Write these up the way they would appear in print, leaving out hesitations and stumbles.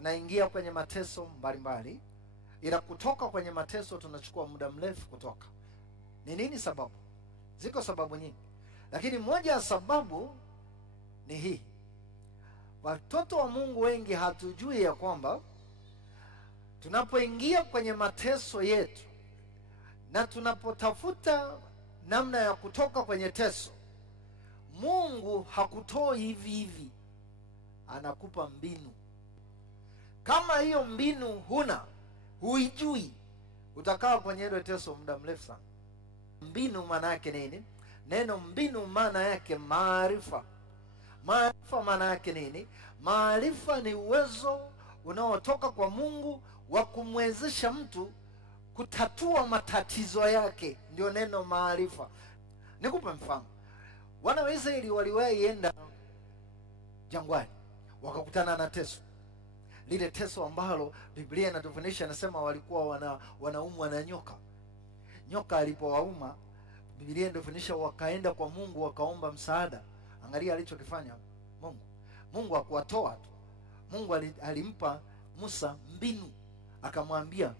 tunaingia kwenye mateso mbalimbali, ila kutoka kwenye mateso tunachukua muda mrefu kutoka. Ni nini sababu? Ziko sababu nyingi, lakini moja ya sababu ni hii: watoto wa Mungu wengi hatujui ya kwamba tunapoingia kwenye mateso yetu na tunapotafuta namna ya kutoka kwenye teso, Mungu hakutoi hivi hivi, anakupa mbinu. Kama hiyo mbinu huijui, utakaa kwenye ile teso muda mrefu sana. Mbinu maana yake nini? Neno mbinu maana yake maarifa. Maarifa maana yake nini? Maarifa ni uwezo unaotoka kwa Mungu wa kumwezesha mtu kutatua matatizo yake, ndio neno maarifa. Nikupe mfano. Wana wa Israeli waliwahi enda jangwani, wakakutana na teso. Lile teso ambalo Biblia inatufundisha, inasema walikuwa wanaumwa na nyoka. Nyoka alipowauma, Biblia inatufundisha wakaenda kwa Mungu wakaomba msaada. Angalia alichokifanya Mungu. Mungu hakuwatoa tu. Mungu alimpa Musa mbinu, akamwambia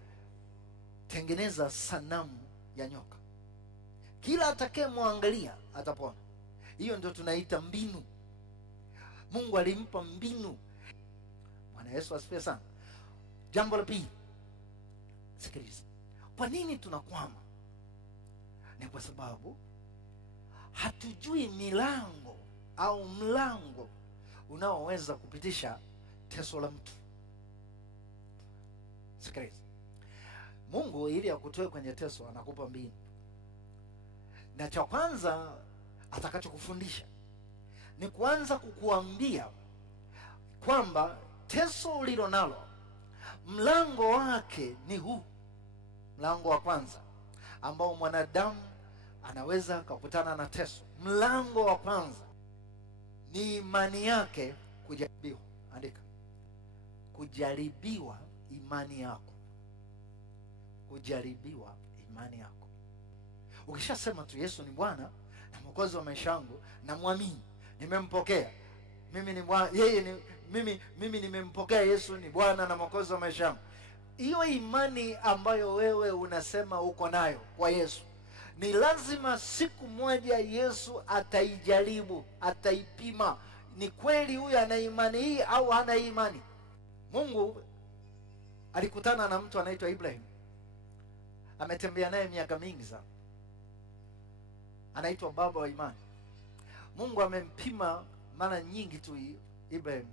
tengeneza sanamu ya nyoka, kila atakayemwangalia atapona. Hiyo ndio tunaita mbinu. Mungu alimpa mbinu. Bwana Yesu asifiwe sana. Jambo la pili, sikiliza. Kwa nini tunakwama? Ni kwa sababu hatujui milango au mlango unaoweza kupitisha teso la mtu. Sikiliza. Mungu ili akutoe kwenye teso anakupa mbinu. Na cha kwanza atakachokufundisha ni kuanza kukuambia kwamba teso ulilo nalo mlango wake ni huu. Mlango wa kwanza ambao mwanadamu anaweza kukutana na teso, mlango wa kwanza ni imani yake kujaribiwa. Andika: kujaribiwa imani yako. Kujaribiwa imani yako. Ukishasema tu Yesu ni Bwana na Mwokozi wa maisha yangu, na muamini, nimempokea, mimi nimempokea Yesu ni Bwana na Mwokozi wa maisha yangu, hiyo imani ambayo wewe unasema uko nayo kwa Yesu, ni lazima siku moja Yesu ataijaribu, ataipima. Ni kweli huyu ana imani hii au hana imani? Mungu alikutana na mtu anaitwa Ibrahim. Ametembea naye miaka mingi sana. Anaitwa baba wa imani. Mungu amempima mara nyingi tu Ibrahim,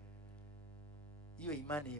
hiyo imani